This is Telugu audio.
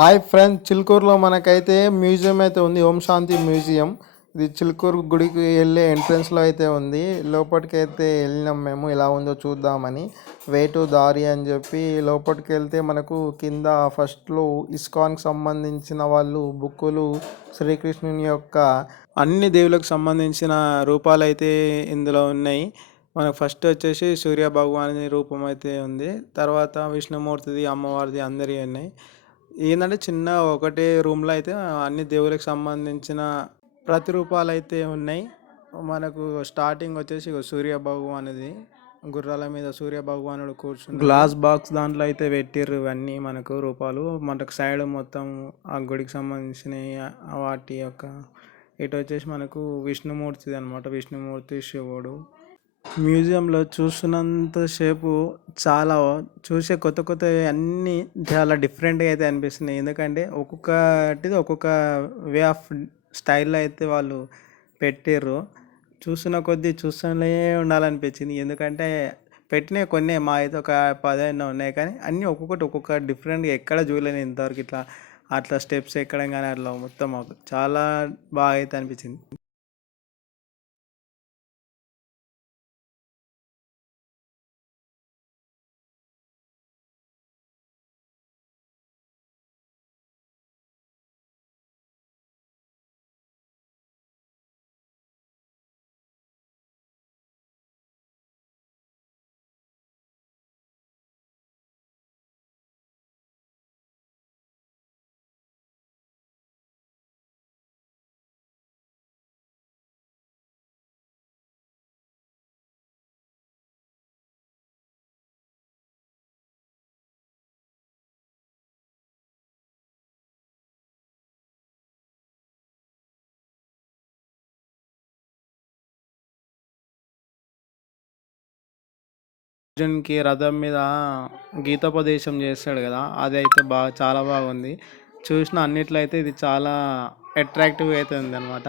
హాయ్ ఫ్రెండ్స్, చిలుకూరులో మనకైతే మ్యూజియం అయితే ఉంది. ఓం శాంతి మ్యూజియం. ఇది చిలుకూరు గుడికి వెళ్ళే ఎంట్రన్స్లో అయితే ఉంది. లోపలికి అయితే వెళ్ళినాం మేము, ఎలా ఉందో చూద్దామని. వేటు దారి అని చెప్పి లోపలికి వెళ్తే మనకు కింద ఫస్ట్లో ఇస్కాన్కి సంబంధించిన వాళ్ళు బుక్కులు, శ్రీకృష్ణుని యొక్క అన్ని దేవులకు సంబంధించిన రూపాలు అయితే ఇందులో ఉన్నాయి. మనకు ఫస్ట్ వచ్చేసి సూర్య భగవాని రూపం అయితే ఉంది. తర్వాత విష్ణుమూర్తిది, అమ్మవారిది అందరి ఉన్నాయి. ఏంటంటే చిన్న ఒకటే రూమ్లో అయితే అన్ని దేవుళ్ళకి సంబంధించిన ప్రతిరూపాలు అయితే ఉన్నాయి. మనకు స్టార్టింగ్ వచ్చేసి సూర్య భగవానుది, గుర్రాల మీద సూర్య భగవానుడు కూర్చుని గ్లాస్ బాక్స్ దాంట్లో అయితే పెట్టిర్రు ఇవన్నీ మనకు రూపాలు. మనకు సైడ్ మొత్తం ఆ గుడికి సంబంధించిన వాటి యొక్క ఇటు వచ్చేసి మనకు విష్ణుమూర్తిది అనమాట. విష్ణుమూర్తి, శివుడు. మ్యూజియంలో చూస్తున్నంతసేపు చాలా చూసే కొత్త కొత్త అన్నీ చాలా డిఫరెంట్గా అయితే అనిపిస్తున్నాయి. ఎందుకంటే ఒక్కొక్కటిది ఒక్కొక్క వే ఆఫ్ స్టైల్లో అయితే వాళ్ళు పెట్టిర్రు. చూస్తున్న కొద్దీ చూస్తూనే ఉండాలనిపించింది. ఎందుకంటే పెట్టినవి కొన్ని మా అయితే ఒక 10 ఉన్నాయి, కానీ అన్నీ ఒక్కొక్కటి ఒక్కొక్క డిఫరెంట్గా ఎక్కడ చూడలేను ఇంతవరకు. ఇట్లా అట్లా స్టెప్స్ ఎక్కడం కానీ అట్లా మొత్తం మాకు చాలా బాగా అయితే అనిపించింది. అర్జున్కి రథం మీద గీతోపదేశం చేస్తాడు కదా, అది అయితే చాలా బాగుంది. చూసిన అన్నిట్లో అయితే ఇది చాలా అట్రాక్టివ్ అయితే ఉంది అనమాట.